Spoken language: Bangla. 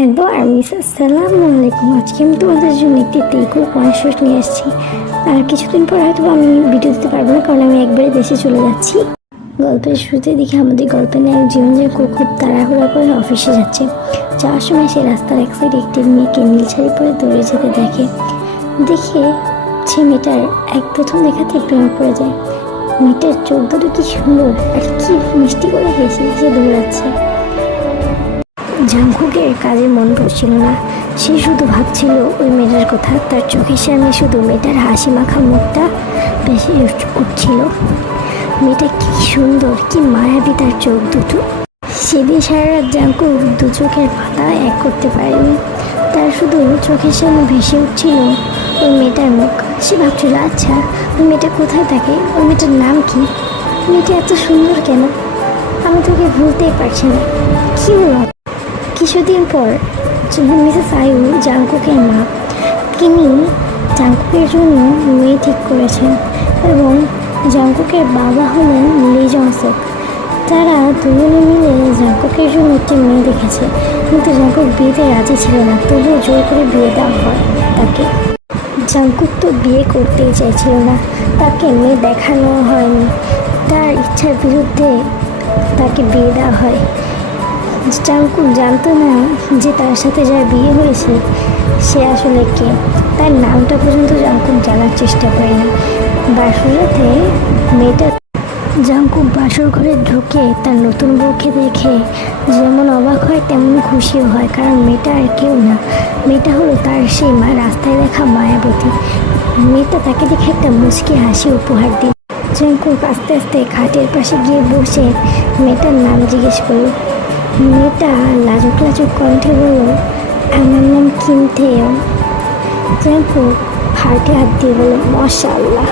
হ্যালো আর্মিস, আসসালামু আলাইকুম। আজকে আমি তোমাদের জন্য একটি তেইকুর পয়েন্ট নিয়ে আসছি। আর কিছুদিন পর হয়তো আমি ভিডিও দিতে পারবো না, কারণ আমি একবারে দেশে চলে যাচ্ছি। গল্পের শুরুতে দেখি আমাদের গল্পের নায়ক জীবনজয় খুব তাড়াহুড়া করে অফিসে যাচ্ছে। যাওয়ার সময় সে রাস্তার এক সাইডে একটি মেয়েকে নীল শাড়ি পরে দৌড়ে যেতে দেখে সে মেয়েটার প্রথম দেখাতে প্রেমে পড়ে যায়। মেয়েটার চোখ দুটো কি সুন্দর আর কি মিষ্টি করে হেসে হেসে দৌড়াচ্ছে। জাংকুকের কাজে মন পড়ছিল না, সে শুধু ভাবছিল ওই মেয়েটার কথা। তার চোখের সামনে শুধু মেয়েটার হাসি মাখা মুখটা বেশি উঠছিল। মেয়েটা কি সুন্দর, কি মায়াবী তার চোখ দুটো। সেদিন সারা রাত জাংকুক দু চোখের পাতা এক করতে পারেনি। তার শুধু চোখের সামনে ভেসে উঠছিল ওই মেয়েটার মুখ। সে ভাবছিল, আচ্ছা ওই মেয়েটা কোথায় থাকে, ওই মেয়েটার নাম কি, মেয়েটা এত সুন্দর কেন, আমি তোকে ভুলতেই পারছি না। কি হলো? কিছুদিন পর মিসেস আয়ু, জাংকুকের মা, তিনি জাংকুকের জন্য মেয়ে ঠিক করেছেন এবং জাংকুকের বাবা হলেন লি জংসক। তারা দুজনে মিলে জাংকুকের জন্য একটি মেয়ে দেখেছে, কিন্তু জাংকুক বিয়েতে রাজি ছিল না, তবুও জোর করে বিয়ে দেওয়া হয় তাকে। জাংকুক তো বিয়ে করতেই চাইছিল না, তাকে মেয়ে দেখানো হয়নি, তার ইচ্ছার বিরুদ্ধে তাকে বিয়ে দেওয়া হয়। জাংকুক জানতো না যে তার সাথে যার বিয়ে হয়েছে সে আসলে কে। তার নামটা পর্যন্ত জাংকুক জানার চেষ্টা করেনি। বাসরাতে মেয়েটা জাংকুক বাসর ঘরে ঢুকে তার নতুন বউকে দেখে যেমন অবাক হয় তেমন খুশিও হয়, কারণ মেয়েটা আর কেউ না, মেয়েটা হলো তার সেই রাস্তায় দেখা মায়াবতী। মেয়েটা তাকে দেখে একটা মুচকি হাসি উপহার দিল। জাংকুক আস্তে আস্তে খাটের পাশে গিয়ে বসে মেয়েটার নাম জিজ্ঞেস করল। মেয়েটা লাজুক লাজুক কণ্ঠে বলল, আমার নাম কিম থেও। জাংকুক হার্টে হাত দিয়ে বলল, মাশাআল্লাহ।